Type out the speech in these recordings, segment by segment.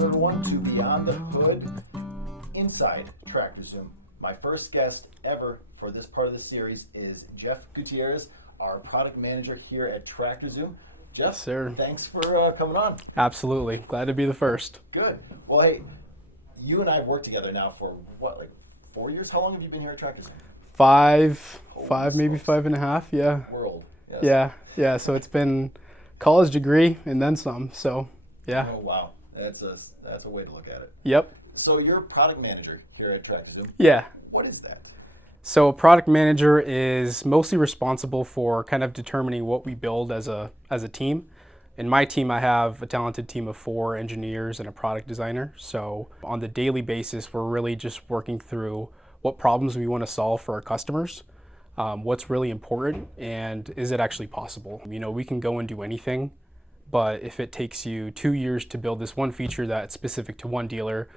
Welcome everyone to Beyond the Hood inside Tractor Zoom. My first guest ever for this part of the series is Jeff Gutierrez, our product manager here at Tractor Zoom. Jeff, Yes, sir. Thanks for coming on. Absolutely. Glad to be the first. Good. Well, hey, you and I have worked together now for what, like 4 years? How long have you been here at Tractor Zoom? Five, maybe smokes. 5.5. Yeah. World. Yes. Yeah. So it's been college degree and then some. So yeah. Oh, wow. That's a way to look at it. Yep. So you're a product manager here at Tractor Zoom. Yeah. What is that? So a product manager is mostly responsible for kind of determining what we build as a team. In my team, I have a talented team of 4 engineers and a product designer. So on the daily basis, we're really just working through what problems we want to solve for our customers, what's really important, and is it actually possible? You know, we can go and do anything, but if it takes you 2 years to build this one feature that's specific to one dealer,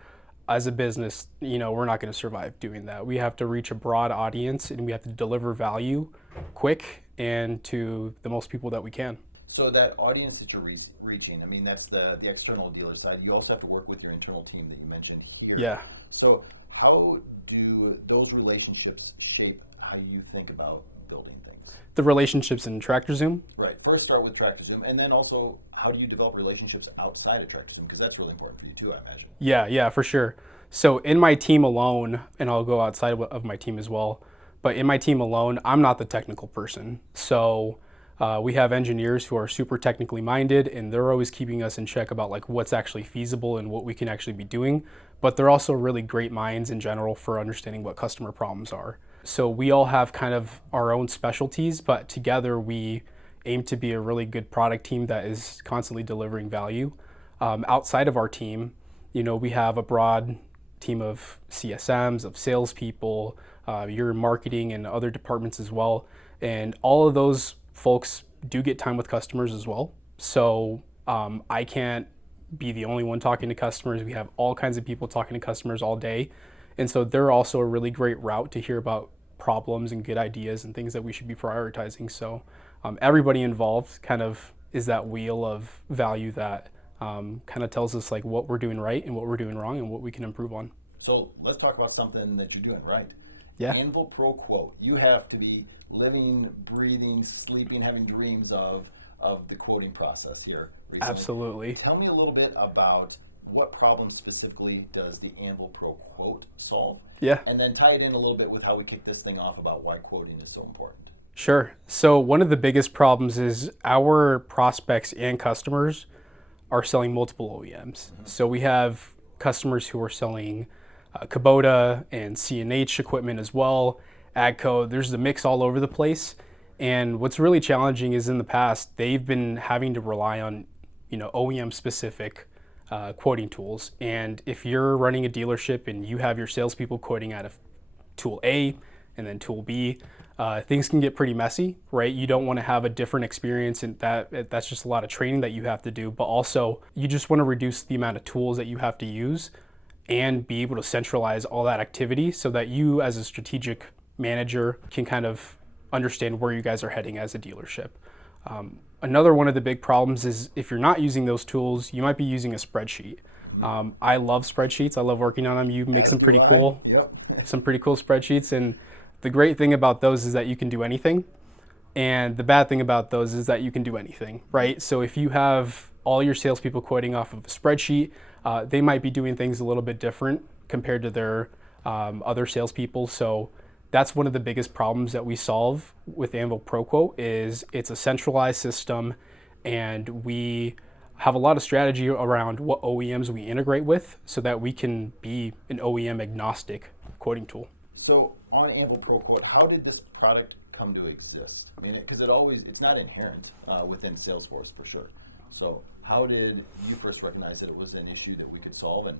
as a business, you know, we're not going to survive doing that. We have to reach a broad audience and we have to deliver value quick and to the most people that we can. So that audience that you're reaching, I mean, that's the external dealer side. You also have to work with your internal team that you mentioned here. Yeah. So how do those relationships shape how you think about building things? The relationships in Tractor Zoom? Right. First start with Tractor Zoom, and then also how do you develop relationships outside of Tractor Zoom? Because that's really important for you too, I imagine. Yeah, for sure. So in my team alone, and I'll go outside of my team as well, but in my team alone, I'm not the technical person. So we have engineers who are super technically minded, and they're always keeping us in check about like what's actually feasible and what we can actually be doing. But they're also really great minds in general for understanding what customer problems are. So we all have kind of our own specialties, but together we aim to be a really good product team that is constantly delivering value. Outside of our team, you know, we have a broad team of CSMs, of salespeople, your marketing and other departments as well. And all of those folks do get time with customers as well. So I can't be the only one talking to customers. We have all kinds of people talking to customers all day. And so they're also a really great route to hear about problems and good ideas and things that we should be prioritizing. So everybody involved kind of is that wheel of value that kind of tells us like what we're doing right and what we're doing wrong and what we can improve on. So let's talk about something that you're doing right. Yeah. Anvil Pro Quote. You have to be living, breathing, sleeping, having dreams of the quoting process here recently. Absolutely. Tell me a little bit about what problem specifically does the Anvil Pro Quote solve? Yeah. And then tie it in a little bit with how we kick this thing off about why quoting is so important. Sure. So one of the biggest problems is our prospects and customers are selling multiple OEMs. Mm-hmm. So we have customers who are selling Kubota and C&H equipment as well, AGCO. There's the mix all over the place. And what's really challenging is in the past, they've been having to rely on, you know, OEM-specific quoting tools. And if you're running a dealership and you have your salespeople quoting out of tool A and then tool B, things can get pretty messy, right? You don't want to have a different experience, and that's just a lot of training that you have to do. But also, you just want to reduce the amount of tools that you have to use and be able to centralize all that activity so that you, as a strategic manager, can kind of understand where you guys are heading as a dealership. Another one of the big problems is if you're not using those tools, you might be using a spreadsheet. I love spreadsheets. I love working on them. You make some pretty cool, some pretty cool spreadsheets. And the great thing about those is that you can do anything. And the bad thing about those is that you can do anything, right? So if you have all your salespeople quoting off of a spreadsheet, they might be doing things a little bit different compared to their other salespeople. So that's one of the biggest problems that we solve with Anvil Pro Quote is it's a centralized system, and we have a lot of strategy around what OEMs we integrate with so that we can be an OEM agnostic quoting tool. So on Anvil Pro Quote, how did this product come to exist? I mean, because it's not inherent within Salesforce for sure. So how did you first recognize that it was an issue that we could solve, and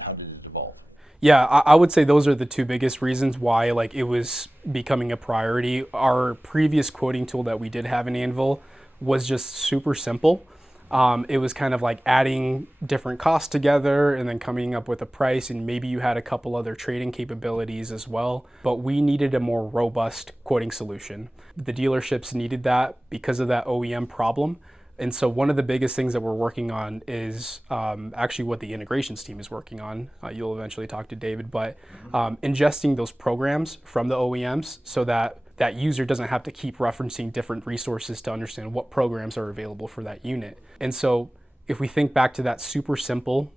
how did it evolve? Yeah, I would say those are the two biggest reasons why like it was becoming a priority. Our previous quoting tool that we did have in Anvil was just super simple. It was kind of like adding different costs together and then coming up with a price, and maybe you had a couple other trading capabilities as well. But we needed a more robust quoting solution. The dealerships needed that because of that OEM problem. And so one of the biggest things that we're working on is actually what the integrations team is working on. You'll eventually talk to David, but ingesting those programs from the OEMs so that that user doesn't have to keep referencing different resources to understand what programs are available for that unit. And so if we think back to that super simple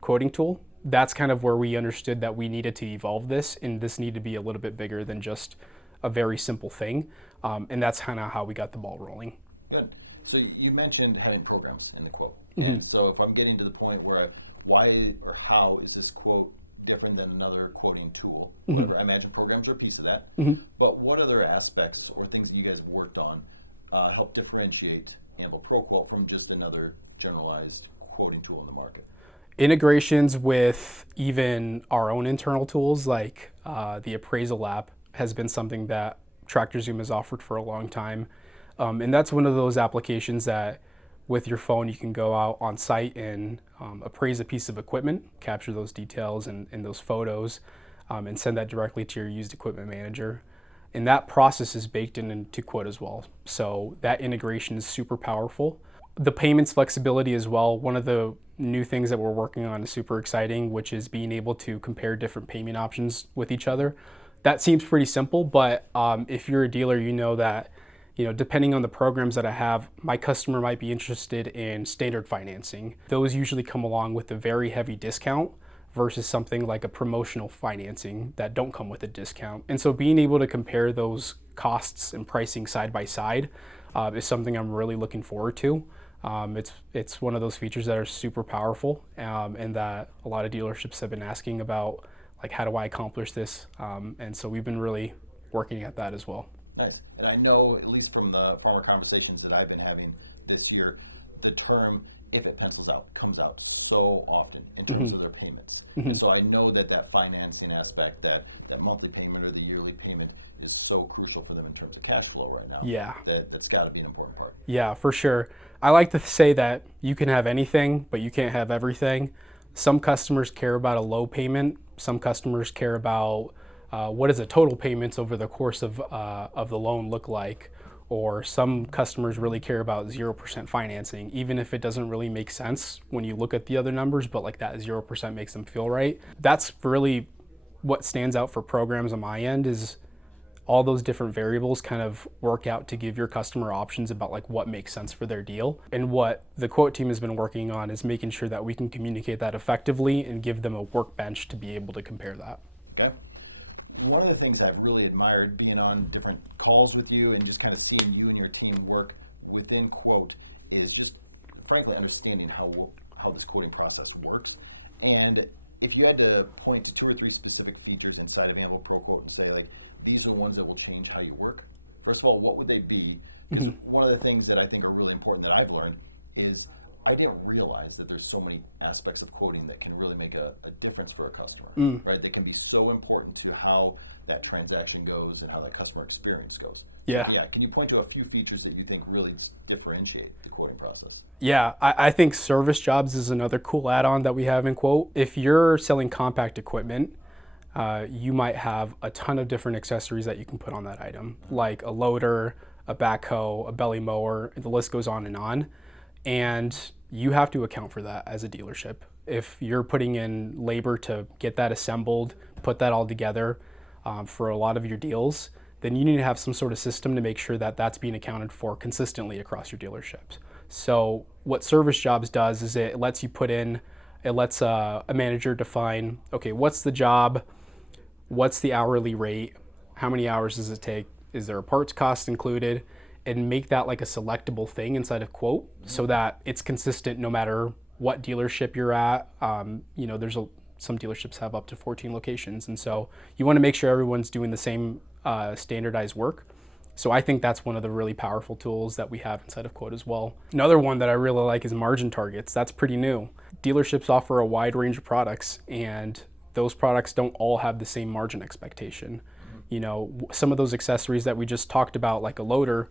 quoting tool, that's kind of where we understood that we needed to evolve this, and this needed to be a little bit bigger than just a very simple thing. And that's kind of how we got the ball rolling. Good. So you mentioned having programs in the quote. And so if I'm getting to the point where why or how is this quote different than another quoting tool? I imagine programs are a piece of that. But what other aspects or things that you guys have worked on help differentiate Anvil Pro Quote from just another generalized quoting tool in the market? Integrations with even our own internal tools like the appraisal app has been something that TractorZoom has offered for a long time. And that's one of those applications that with your phone you can go out on site and appraise a piece of equipment, capture those details and those photos, and send that directly to your used equipment manager. And that process is baked into Quote as well. So that integration is super powerful. The payments flexibility as well, one of the new things that we're working on is super exciting, which is being able to compare different payment options with each other. That seems pretty simple, but if you're a dealer, you know that depending on the programs that I have, my customer might be interested in standard financing. Those usually come along with a very heavy discount versus something like a promotional financing that don't come with a discount. And so being able to compare those costs and pricing side by side is something I'm really looking forward to. It's one of those features that are super powerful and that a lot of dealerships have been asking about, like, how do I accomplish this? And so we've been really working at that as well. Nice. And I know, at least from the farmer conversations that I've been having this year, the term "if it pencils out" comes out so often in terms of their payments. So I know that financing aspect, that monthly payment or the yearly payment, is so crucial for them in terms of cash flow right now. Yeah. That's got to be an important part. Yeah, for sure. I like to say that you can have anything, but you can't have everything. Some customers care about a low payment. Some customers care about what does the total payments over the course of the loan look like, or some customers really care about 0% financing, even if it doesn't really make sense when you look at the other numbers, but like that 0% makes them feel right. That's really what stands out for programs on my end, is all those different variables kind of work out to give your customer options about like what makes sense for their deal. And what the quote team has been working on is making sure that we can communicate that effectively and give them a workbench to be able to compare that. Okay. One of the things I've really admired being on different calls with you and just kind of seeing you and your team work within Quote is just, frankly, understanding how this quoting process works. And if you had to point to 2 or 3 specific features inside of Anvil Pro Quote and say, like, these are the ones that will change how you work, first of all, what would they be? One of the things that I think are really important that I've learned is I didn't realize that there's so many aspects of quoting that can really make a difference for a customer, right? They can be so important to how that transaction goes and how that customer experience goes. Yeah. Can you point to a few features that you think really differentiate the quoting process? Yeah, I think service jobs is another cool add-on that we have in Quote. If you're selling compact equipment, you might have a ton of different accessories that you can put on that item, like a loader, a backhoe, a belly mower, the list goes on. And you have to account for that as a dealership. If you're putting in labor to get that assembled, put that all together for a lot of your deals, then you need to have some sort of system to make sure that that's being accounted for consistently across your dealerships. So what service jobs does is it lets a manager define, okay, what's the job, what's the hourly rate, how many hours does it take, is there a parts cost included, and make that like a selectable thing inside of Quote so that it's consistent no matter what dealership you're at. There's some dealerships have up to 14 locations, and so you want to make sure everyone's doing the same standardized work. So I think that's one of the really powerful tools that we have inside of Quote as well. Another one that I really like is margin targets. That's pretty new. Dealerships offer a wide range of products, and those products don't all have the same margin expectation. Some of those accessories that we just talked about, like a loader,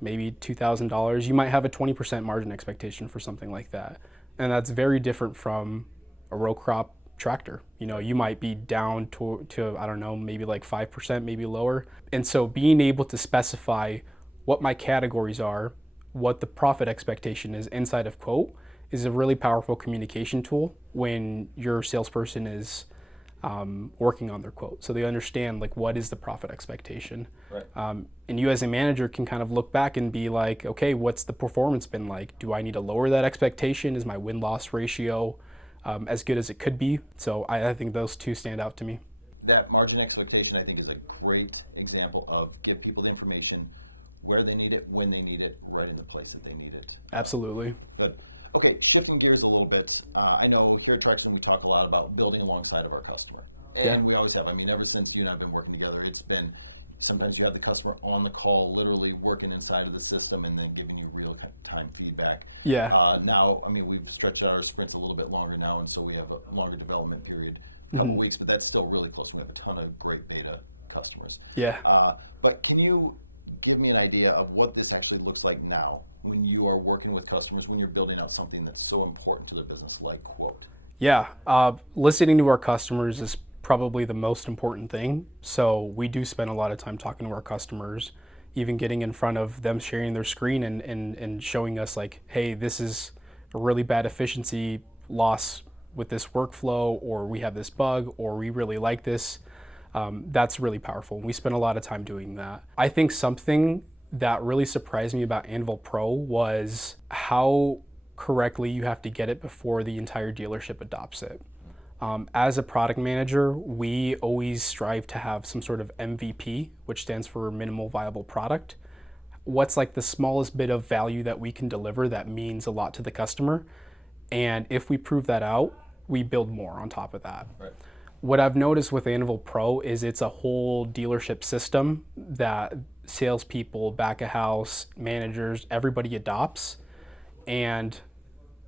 maybe $2,000, you might have a 20% margin expectation for something like that. And that's very different from a row crop tractor. You might be down to I don't know, maybe like 5%, maybe lower. And so being able to specify what my categories are, what the profit expectation is inside of Quote is a really powerful communication tool when your salesperson is working on their quote. So they understand like what is the profit expectation. Right. And you as a manager can kind of look back and be like, okay, what's the performance been like? Do I need to lower that expectation? Is my win-loss ratio as good as it could be? So I think those two stand out to me. That margin expectation, I think, is a great example of give people the information where they need it, when they need it, right in the place that they need it. Absolutely. But okay, shifting gears a little bit. I know here at Traction we talk a lot about building alongside of our customer, and we always have. I mean, ever since you and I have been working together, it's been sometimes you have the customer on the call, literally working inside of the system, and then giving you real time feedback. Yeah. Now, I mean, we've stretched out our sprints a little bit longer now, and so we have a longer development period, a couple weeks, but that's still really close. We have a ton of great beta customers. Yeah. But can you give me an idea of what this actually looks like now when you are working with customers, when you're building out something that's so important to the business like Quote? Yeah. Listening to our customers is probably the most important thing. So we do spend a lot of time talking to our customers, even getting in front of them, sharing their screen and showing us like, hey, this is a really bad efficiency loss with this workflow, or we have this bug, or we really like this. That's really powerful. We spend a lot of time doing that. I think something that really surprised me about Anvil Pro was how correctly you have to get it before the entire dealership adopts it. As a product manager, we always strive to have some sort of MVP, which stands for minimal viable product. What's like the smallest bit of value that we can deliver that means a lot to the customer. And if we prove that out, we build more on top of that. Right. What I've noticed with Anvil Pro is it's a whole dealership system that salespeople, back of house, managers, everybody adopts. And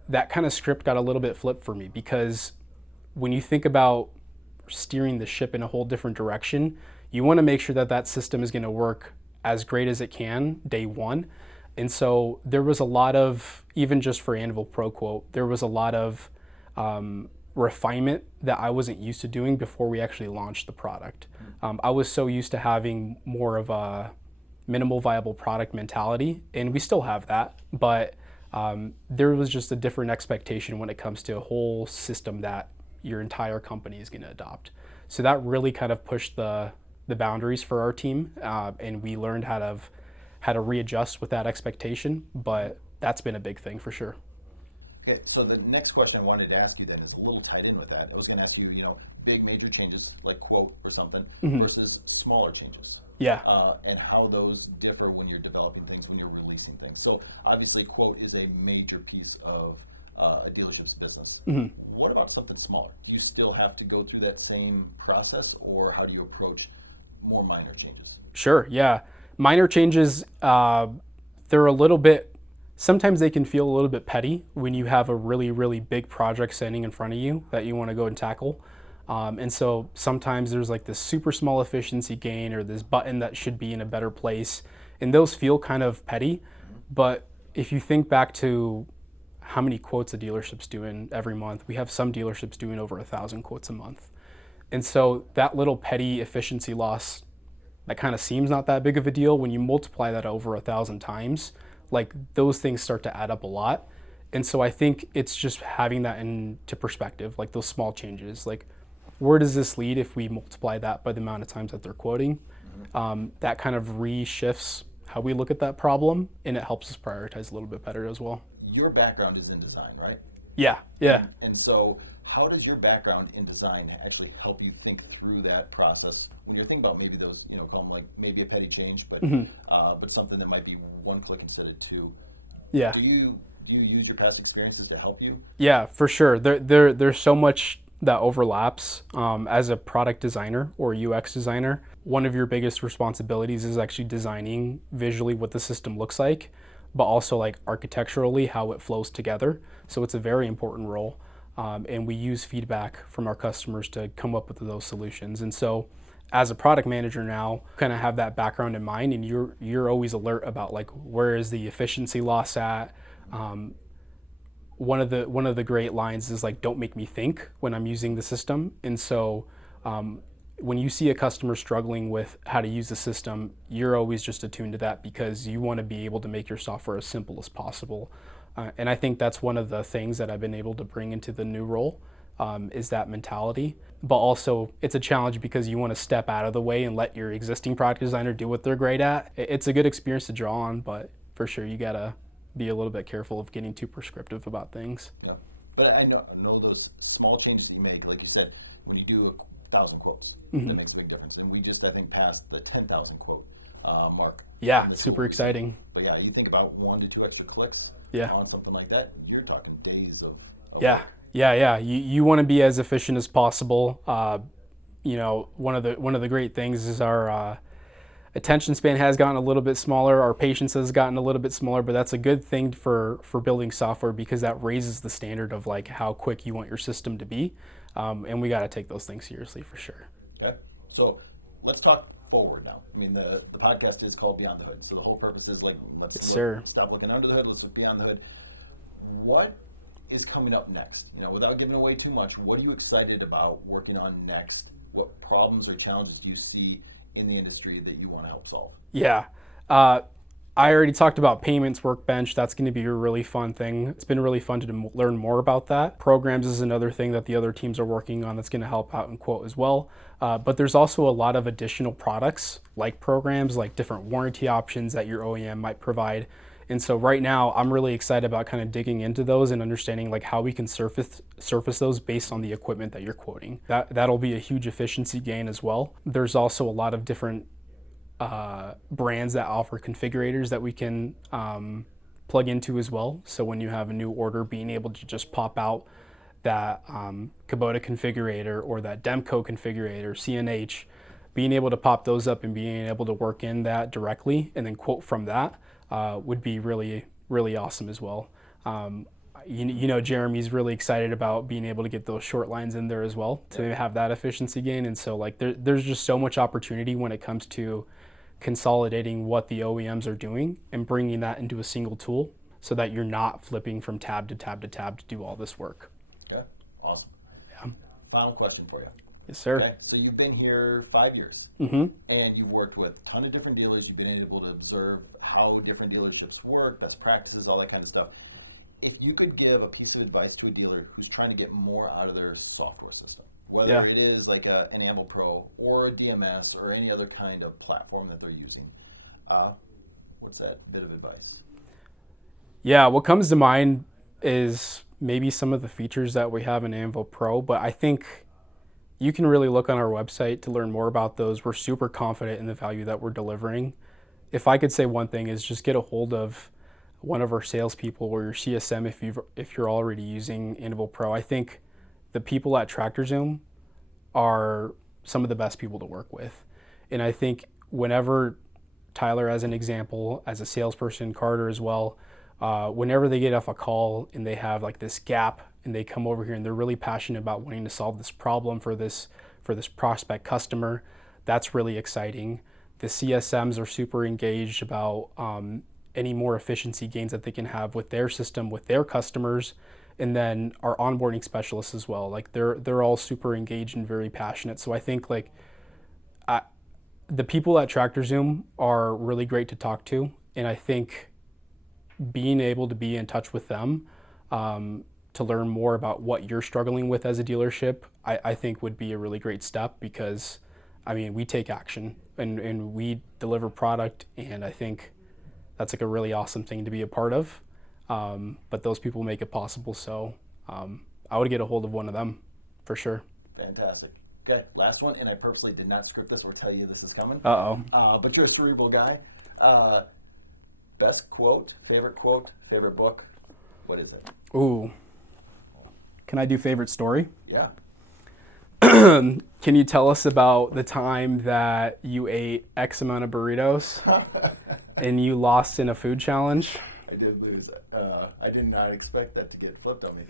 that kind of script got a little bit flipped for me, because when you think about steering the ship in a whole different direction, you want to make sure that that system is going to work as great as it can day one. And so there was a lot of, even just for Anvil Pro Quote, there was a lot of refinement that I wasn't used to doing before we actually launched the product. I was so used to having more of a minimal viable product mentality, and we still have that, but there was just a different expectation when it comes to a whole system that your entire company is going to adopt. So that really kind of pushed the boundaries for our team, and we learned how to readjust with that expectation, but that's been a big thing for sure. Okay, so the next question I wanted to ask you then is a little tied in with that. I was going to ask you, big major changes like Quote or something versus smaller changes. Yeah. And how those differ when you're developing things, when you're releasing things. So obviously Quote is a major piece of a dealership's business. What about something smaller? Do you still have to go through that same process, or how do you approach more minor changes? Sure, yeah. Minor changes, they're a little bit, sometimes they can feel a little bit petty when you have a really, really big project standing in front of you that you want to go and tackle. And so sometimes there's like this super small efficiency gain, or this button that should be in a better place, and those feel kind of petty. But if you think back to how many quotes a dealership's doing every month, we have some dealerships doing over 1,000 quotes a month. And so that little petty efficiency loss, that kind of seems not that big of a deal. When you multiply that over 1,000 times, like those things start to add up a lot. And so I think it's just having that into perspective, like those small changes, like where does this lead if we multiply that by the amount of times that they're quoting? That kind of reshifts how we look at that problem, and it helps us prioritize a little bit better as well. Your background is in design, right? Yeah. And so how does your background in design actually help you think through that process when you're thinking about maybe those, call them like maybe a petty change, but but something that might be one click instead of two? Yeah. Do you use your past experiences to help you? Yeah, for sure. There's so much that overlaps. As a product designer or UX designer, one of your biggest responsibilities is actually designing visually what the system looks like, but also like architecturally how it flows together. So it's a very important role. And we use feedback from our customers to come up with those solutions. And so as a product manager now, kind of have that background in mind, and you're always alert about like where is the efficiency loss at. One of the great lines is like, don't make me think when I'm using the system. And so when you see a customer struggling with how to use the system, you're always just attuned to that because you want to be able to make your software as simple as possible. And I think that's one of the things that I've been able to bring into the new role, is that mentality. But also, it's a challenge because you want to step out of the way and let your existing product designer do what they're great at. It's a good experience to draw on, but for sure, you got to be a little bit careful of getting too prescriptive about things. Yeah. But I know those small changes that you make, like you said, when you do 1,000 quotes, that makes a big difference. And we just, I think, passed the 10,000 quote mark. Yeah, super exciting. But yeah, you think about 1 to 2 extra clicks on something like that, you're talking days of yeah. work. Yeah. You want to be as efficient as possible. One of the great things is our attention span has gotten a little bit smaller. Our patience has gotten a little bit smaller, but that's a good thing for building software because that raises the standard of like how quick you want your system to be. And we got to take those things seriously for sure. Okay. So let's talk forward now. I mean, the podcast is called Beyond the Hood. So the whole purpose is like, let's stop looking under the hood. Let's look beyond the hood. What is coming up next? Without giving away too much, what are you excited about working on next? What problems or challenges do you see in the industry that you want to help solve? Yeah. I already talked about payments workbench. That's going to be a really fun thing. It's been really fun to learn more about that. Programs is another thing that the other teams are working on that's going to help out in Quote as well. But there's also a lot of additional products like programs, like different warranty options that your OEM might provide. And so right now, I'm really excited about kind of digging into those and understanding like how we can surface those based on the equipment that you're quoting. That'll be a huge efficiency gain as well. There's also a lot of different brands that offer configurators that we can plug into as well. So when you have a new order, being able to just pop out that Kubota configurator or that Demco configurator, CNH, being able to pop those up and being able to work in that directly and then quote from that would be really, really awesome as well. Jeremy's really excited about being able to get those short lines in there as well to have that efficiency gain. And so like there's just so much opportunity when it comes to consolidating what the OEMs are doing and bringing that into a single tool so that you're not flipping from tab to tab to tab to do all this work. Okay, awesome. Yeah. Final question for you. Yes, sir. Okay, so you've been here 5 years, and you've worked with a ton of different dealers. You've been able to observe how different dealerships work, best practices, all that kind of stuff. If you could give a piece of advice to a dealer who's trying to get more out of their software system, whether it is like an Anvil Pro or a DMS or any other kind of platform that they're using, what's that bit of advice? Yeah, what comes to mind is maybe some of the features that we have in Anvil Pro, but I think you can really look on our website to learn more about those. We're super confident in the value that we're delivering. If I could say one thing is just get a hold of one of our salespeople or your CSM if you're already using Anvil Pro. I think the people at TractorZoom are some of the best people to work with. And I think whenever Tyler, as an example, as a salesperson, Carter as well, whenever they get off a call and they have like this gap and they come over here and they're really passionate about wanting to solve this problem for this prospect customer, that's really exciting. The CSMs are super engaged about any more efficiency gains that they can have with their system, with their customers, and then our onboarding specialists as well. Like they're all super engaged and very passionate. So I think like the people at TractorZoom are really great to talk to, and I think being able to be in touch with them to learn more about what you're struggling with as a dealership, I think would be a really great step because, I mean, we take action and we deliver product, and I think that's like a really awesome thing to be a part of. But those people make it possible, so I would get a hold of one of them for sure. Fantastic. Okay, last one, and I purposely did not script this or tell you this is coming. But you're a cerebral guy. Best quote, favorite book, what is it? Ooh. Can I do favorite story? Yeah. Can you tell us about the time that you ate X amount of burritos and you lost in a food challenge? I did lose. I did not expect that to get flipped on me.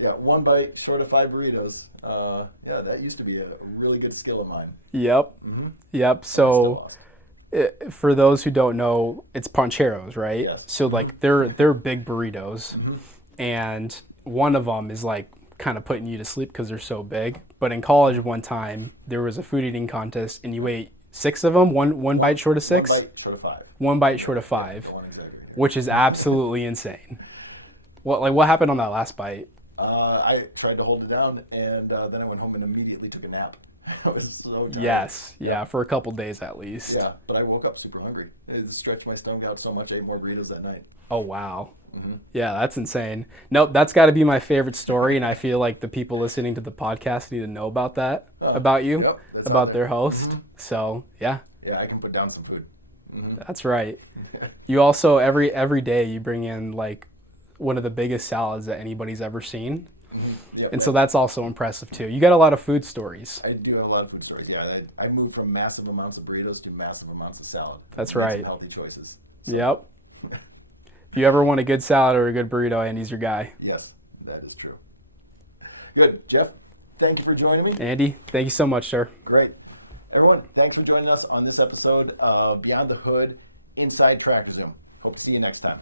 Yeah, one bite short of 5 burritos. That used to be a really good skill of mine. Yep. Mm-hmm. Yep. So for those who don't know, it's Pancheros, right? Yes. So like they're big burritos, and one of them is like kind of putting you to sleep because they're so big. But in college one time, there was a food eating contest and you ate 6 of them, one bite short of 6? 1 bite short of 5. 1 bite short of 5, Go on, exactly. which is absolutely insane. What happened on that last bite? I tried to hold it down, and then I went home and immediately took a nap. I was so tired. Yes, yeah, for a couple days at least. Yeah, but I woke up super hungry. It stretched my stomach out so much, I ate more burritos that night. Oh, wow. Yeah, that's insane. Nope, that's got to be my favorite story, and I feel like the people listening to the podcast need to know about that, about you, Yep, that's about out their there. host. So, yeah, Yeah, I can put down some food. that's right. You also, every day, you bring in like one of the biggest salads that anybody's ever seen. Yep. And so that's also impressive too. You got a lot of food stories. I do have a lot of food stories. Yeah, I moved from massive amounts of burritos to massive amounts of salad. That's Made some right. healthy choices. Yep. If you ever want a good salad or a good burrito, Andy's your guy. Yes, that is true. Good. Jeff, thank you for joining me. Andy, thank you so much, sir. Great. Everyone, thanks for joining us on this episode of Beyond the Hood Inside Tractor Zoom. Hope to see you next time.